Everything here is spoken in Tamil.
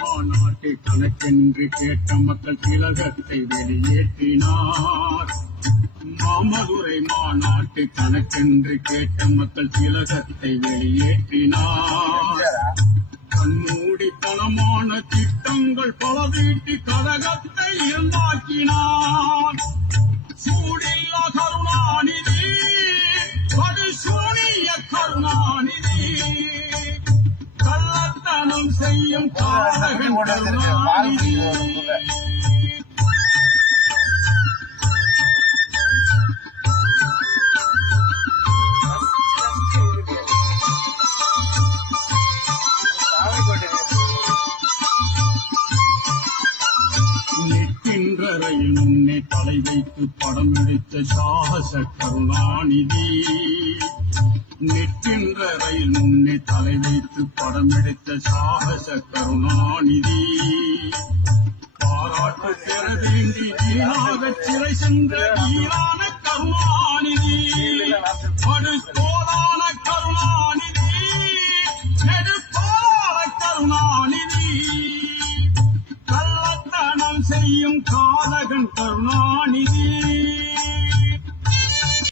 மாநாட்டை கணக்கென்று கேட்ட மக்கள் திலகத்தை வெளியேற்றினார். மாமதுரை மாநாட்டை கணக்கென்று கேட்ட மக்கள் திலகத்தை வெளியேற்றினார். கண்மூடித்தனமான திட்டங்கள் பல வீட்டி கழகத்தை இருந்தாக்கினார். சூடில்லா கருணாநிதி, படுசூனிய கருணாநிதி, கள்ளத்தனம் செய்யும் காரகன் கருணாநிதி. நிற்கின்ற ரயில் முன்னே தலை வைத்து படம் எடுத்த சாகச கருணாநிதி. நிற்கின்ற ரயில் முன்னே தலை வைத்து படம் எடுத்த சாகச கருணாநிதி. பாராட்டு பெற வேண்டி வீணாக சிறை சென்ற வீரான கருணாநிதி. படுதோளான கருணாநிதி, நெடுத்தோளான கருணாநிதி, கள்ளத்தனம் செய்யும் காலகன் கருணாநிதி.